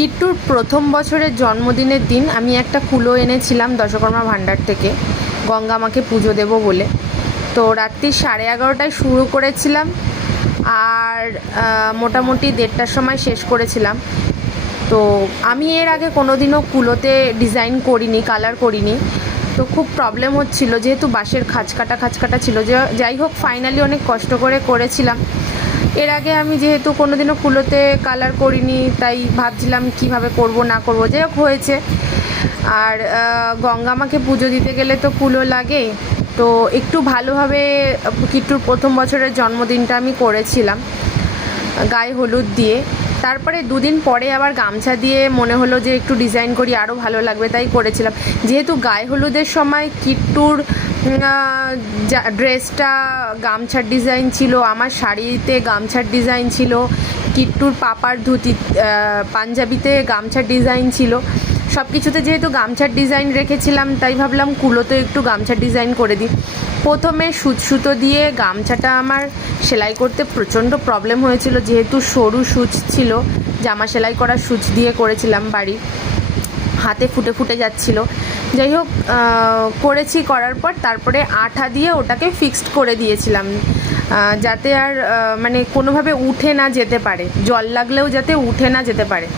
কিট্টুর প্রথম বছরের জন্মদিনের দিন আমি একটা কুলো এনেছিলাম দশকর্মা ভাণ্ডার থেকে, গঙ্গা মাকে পুজো দেবো বলে। তো রাত্রি 11:30টায় শুরু করেছিলাম আর মোটামুটি 1:30টার সময় শেষ করেছিলাম। তো আমি এর আগে কোনো দিনও কুলোতে ডিজাইন করিনি, কালার করিনি, তো খুব প্রবলেম হচ্ছিল যেহেতু বাঁশের খাঁচকাটা ছিল। যাই হোক, ফাইনালি অনেক কষ্ট করে করেছিলাম। এর আগে আমি যেহেতু কোনো দিনও কুলোতে কালার করিনি, তাই ভাবছিলাম কিভাবে করব না করব, যাই হোক হয়েছে। আর গঙ্গা মাকে পুজো দিতে গেলে তো কুলো লাগে, তো একটু ভালোভাবে কিট্টুর প্রথম বছরের জন্মদিনটা আমি করেছিলাম গায়ে হলুদ দিয়ে। তারপরে 2 দিন পরে আবার গামছা দিয়ে মনে হলো যে একটু ডিজাইন করি, আরও ভালো লাগবে, তাই করেছিলাম। যেহেতু গায়ে হলুদের সময় কিট্টুর ড্রেসটা গামছার ডিজাইন ছিল, আমার শাড়িতে গামছার ডিজাইন ছিল, কিট্টুর পাপার ধুতি পাঞ্জাবিতে গামছার ডিজাইন ছিল, সব কিছুতে যেহেতু গামছার ডিজাইন রেখেছিলাম, তাই ভাবলাম কুলোতে একটু গামছার ডিজাইন করে দিই। প্রথমে সুতো দিয়ে গামছাটা আমার সেলাই করতে প্রচণ্ড প্রবলেম হয়েছিল, যেহেতু সরু সূচ ছিল, জামা সেলাই করা সূচ দিয়ে করেছিলাম, বাড়ি হাতে ফুটে যাচ্ছিল। যাই হোক, করার পর তারপরে আঠা দিয়ে ওটাকে ফিক্সড করে দিয়েছিলাম, যাতে আর মানে কোনোভাবে উঠে না যেতে পারে, জল লাগলেও যাতে উঠে না যেতে পারে।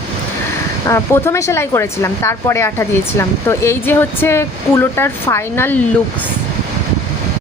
প্রথমে সেলাই করেছিলাম, তারপরে আঠা দিয়েছিলাম। তো এই যে হচ্ছে কুলোটার ফাইনাল লুকস।